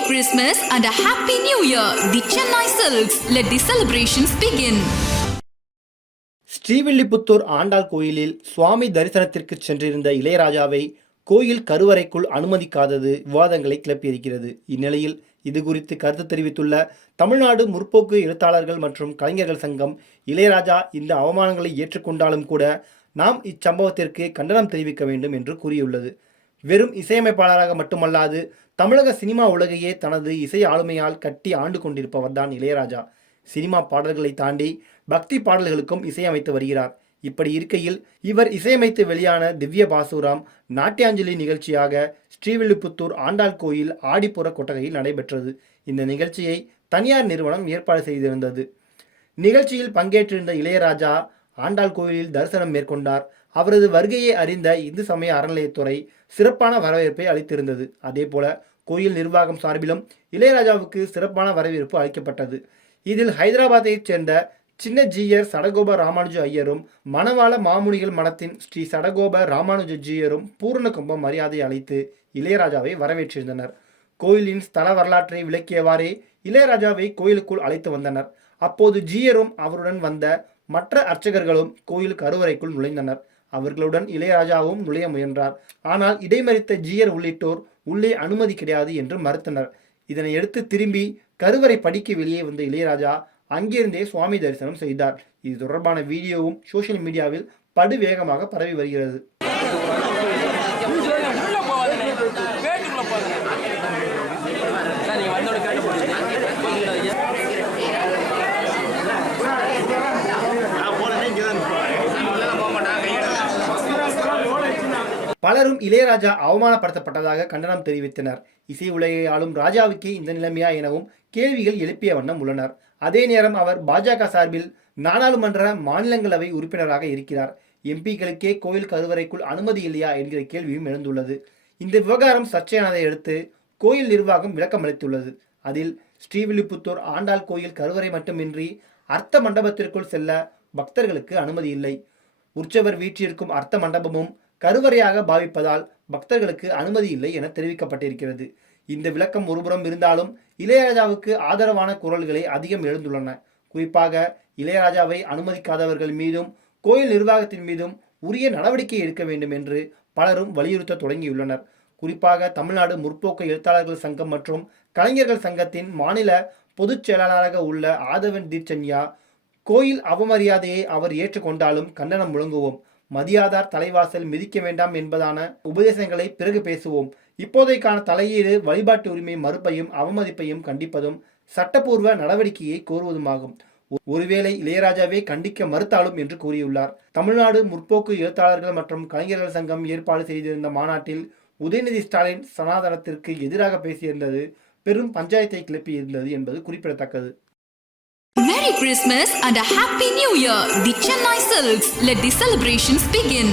Merry Christmas and a Happy New Year. The Chennai Silks. Let the celebrations begin. Srivilliputhur Andal கோயிலில் சுவாமி தரிசனத்திற்கு சென்றிருந்த இளையராஜாவை கோயில் கருவறைக்குள் அனுமதிக்காதது விவாதங்களை கிளப்பியிருக்கிறது. இந்நிலையில் இது குறித்து கருத்து தெரிவித்துள்ள தமிழ்நாடு முற்போக்கு எழுத்தாளர்கள் மற்றும் கலைஞர்கள் சங்கம், இளையராஜா இந்த அவமானங்களை ஏற்றுக்கொண்டாலும் கூட நாம் இச்சம்பவத்திற்கு கண்டனம் தெரிவிக்க வேண்டும் என்று கூறியுள்ளது. வெறும் இசையமைப்பாளராக மட்டுமல்லாது தமிழக சினிமா உலகையே தனது இசை ஆளுமையால் கட்டி ஆண்டு கொண்டிருப்பவர்தான் இளையராஜா. சினிமா பாடல்களை தாண்டி பக்தி பாடல்களுக்கும் இசையமைத்து வருகிறார். இப்படி இருக்கையில் இவர் இசையமைத்து வெளியான திவ்ய பாசுராம் நாட்டியாஞ்சலி நிகழ்ச்சியாக ஸ்ரீவில்லிபுத்தூர் ஆண்டாள் கோயில் ஆடிப்புற கொட்டகையில் நடைபெற்றது. இந்த நிகழ்ச்சியை தனியார் நிறுவனம் ஏற்பாடு செய்திருந்தது. நிகழ்ச்சியில் பங்கேற்றிருந்த இளையராஜா ஆண்டாள் கோயிலில் தரிசனம் மேற்கொண்டார். அவரது வருகையை அறிந்த இந்து சமய அறநிலையத்துறை சிறப்பான வரவேற்பை அளித்திருந்தது. அதேபோல கோயில் நிர்வாகம் சார்பிலும் இளையராஜாவுக்கு சிறப்பான வரவேற்பு அளிக்கப்பட்டது. இதில் ஹைதராபாத்தைச் சேர்ந்த சின்ன ஜீயர் சடகோப ராமானுஜ ஐயரும், மணவாள மாமுனிகள் மடத்தின் ஸ்ரீ சடகோப ராமானுஜ ஜீயரும் பூரண கும்ப மரியாதை அளித்து இளையராஜாவை வரவேற்றிருந்தனர். கோயிலின் ஸ்தல வரலாற்றை விளக்கியவாறே இளையராஜாவை கோயிலுக்குள் அழைத்து வந்தனர். அப்போது ஜீயரும் அவருடன் வந்த மற்ற அர்ச்சகர்களும் கோயில் கருவறைக்குள் நுழைந்தனர். அவர்களுடன் இளையராஜாவும் நுழைய முயன்றார். ஆனால் இடைமறித்த ஜீயர் உள்ளிட்டோர் உள்ளே அனுமதி கிடையாது என்று மறுத்தனர். இதனை எடுத்து திரும்பி கருவறை படிக்கு வெளியே வந்த இளையராஜா அங்கிருந்தே சுவாமி தரிசனம் செய்தார். இது தொடர்பான வீடியோவும் சோசியல் மீடியாவில் படுவேகமாக பரவி வருகிறது. பலரும் இளையராஜா அவமானப்படுத்தப்பட்டதாக கண்டனம் தெரிவித்தனர். இசை உலகை ஆளும் ராஜாவுக்கு இந்த நிலைமையா எனவும் கேள்விகள் எழுப்பிய வண்ணம் உள்ளனர். அதே நேரம் அவர் பாஜக சார்பில் நாடாளுமன்ற மாநிலங்களவை உறுப்பினராக இருக்கிறார். எம்பிக்களுக்கே கோயில் கருவறைக்குள் அனுமதி இல்லையா என்கிற கேள்வியும் எழுந்துள்ளது. இந்த விவகாரம் சர்ச்சையானதை அடுத்து கோயில் நிர்வாகம் விளக்கம் அளித்துள்ளது. அதில் ஸ்ரீவில்லிபுத்தூர் ஆண்டாள் கோயில் கருவறை மட்டுமின்றி அர்த்த மண்டபத்திற்குள் செல்ல பக்தர்களுக்கு அனுமதி இல்லை. உற்சவர் வீற்றிருக்கும் அர்த்த மண்டபமும் கருவறையாக பாவிப்பதால் பக்தர்களுக்கு அனுமதி இல்லை என தெரிவிக்கப்பட்டிருக்கிறது. இந்த விளக்கம் ஒருபுறம் இருந்தாலும் இளையராஜாவுக்கு ஆதரவான குரல்களை அதிகம் எழுந்துள்ளன. குறிப்பாக இளையராஜாவை அனுமதிக்காதவர்கள் மீதும் கோயில் நிர்வாகத்தின் மீதும் உரிய நடவடிக்கை எடுக்க வேண்டும் என்று பலரும் வலியுறுத்த தொடங்கியுள்ளனர். குறிப்பாக தமிழ்நாடு முற்போக்கு எழுத்தாளர்கள் சங்கம் மற்றும் கலைஞர்கள் சங்கத்தின் மாநில பொதுச் செயலாளராக உள்ள ஆதவன் தீட்சண்யா, கோயில் அவமரியாதையை அவர் ஏற்றுக்கொண்டாலும் கண்டனம் முழங்குவோம், மதியாதார் தலைவாசல் மிதிக்க வேண்டாம் என்பதான உபதேசங்களை பிறகு பேசுவோம், இப்போதைக்கான தலையீடு வழிபாட்டு உரிமை மறுப்பையும் அவமதிப்பையும் கண்டிப்பதும் சட்டப்பூர்வ நடவடிக்கையை கோருவதுமாகும். ஒருவேளை இளையராஜாவே கண்டிக்க மறுத்தாலும் என்று கூறியுள்ளார். தமிழ்நாடு முற்போக்கு எழுத்தாளர்கள் மற்றும் கலைஞர்கள் சங்கம் ஏற்பாடு செய்திருந்த மாநாட்டில் உதயநிதி ஸ்டாலின் சனாதனத்திற்கு எதிராக பேசியிருந்தது பெரும் பஞ்சாயத்தை கிளப்பியிருந்தது என்பது குறிப்பிடத்தக்கது. Merry Christmas and a Happy New Year. The Chennai Silks. Let the celebrations begin.